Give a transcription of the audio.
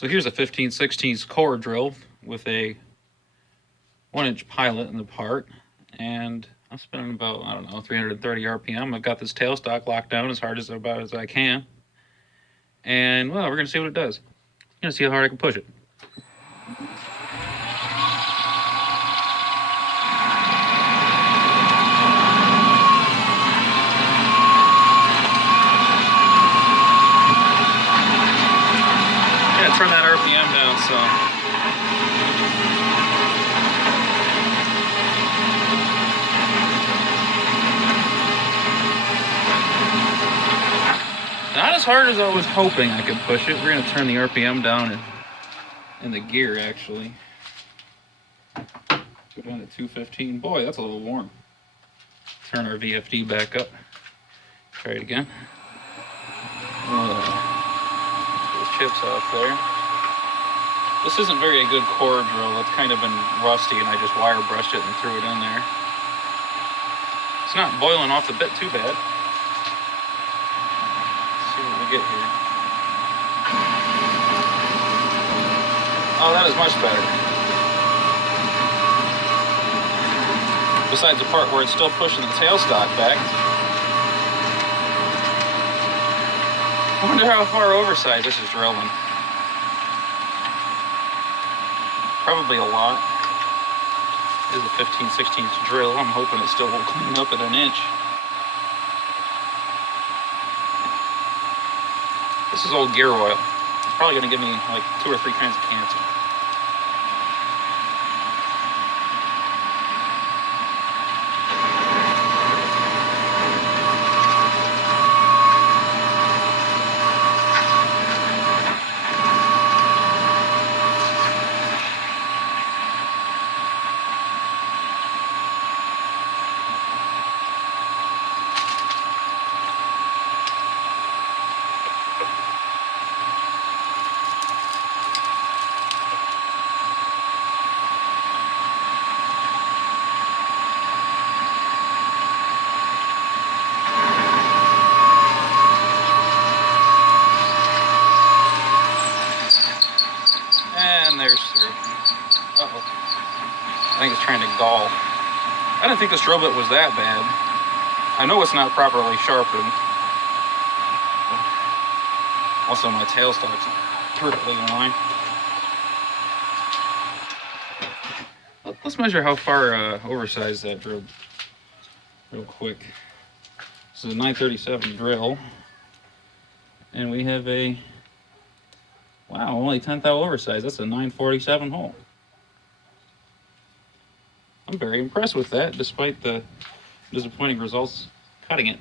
So here's a 15/16 core drill with a 1-inch pilot in the part, and I'm spinning about, I don't know, 330 RPM. I've got this tailstock locked down as hard as I can, and well, we're gonna see what it does. I'm gonna see how hard I can push it. Yeah, turn that RPM down some. Not as hard as I was hoping I could push it. We're going to turn the RPM down in the gear, actually. Go down to 215. Boy, that's a little warm. Turn our VFD back up. Try it again. The chips off there. This isn't very a good core drill. It's kind of been rusty, and I just wire brushed it and threw it in there. It's not boiling off the bit too bad. What we get here. Oh, that is much better. Besides the part where it's still pushing the tailstock back. I wonder how far oversized this is drilling. Probably a lot. It is a 15/16 drill. I'm hoping it still will clean up at 1 inch. This is old gear oil. It's probably going to give me like 2 or 3 kinds of cancer. And there's through. Uh-oh. I think it's trying to gall. I didn't think this drill bit was that bad. I know it's not properly sharpened. Also, my tailstock's perfectly in line. Let's measure how far oversized that drill real quick. This is a 937 drill. And we have a, wow, only 10th thou oversized. That's a 947 hole. I'm very impressed with that, despite the disappointing results cutting it.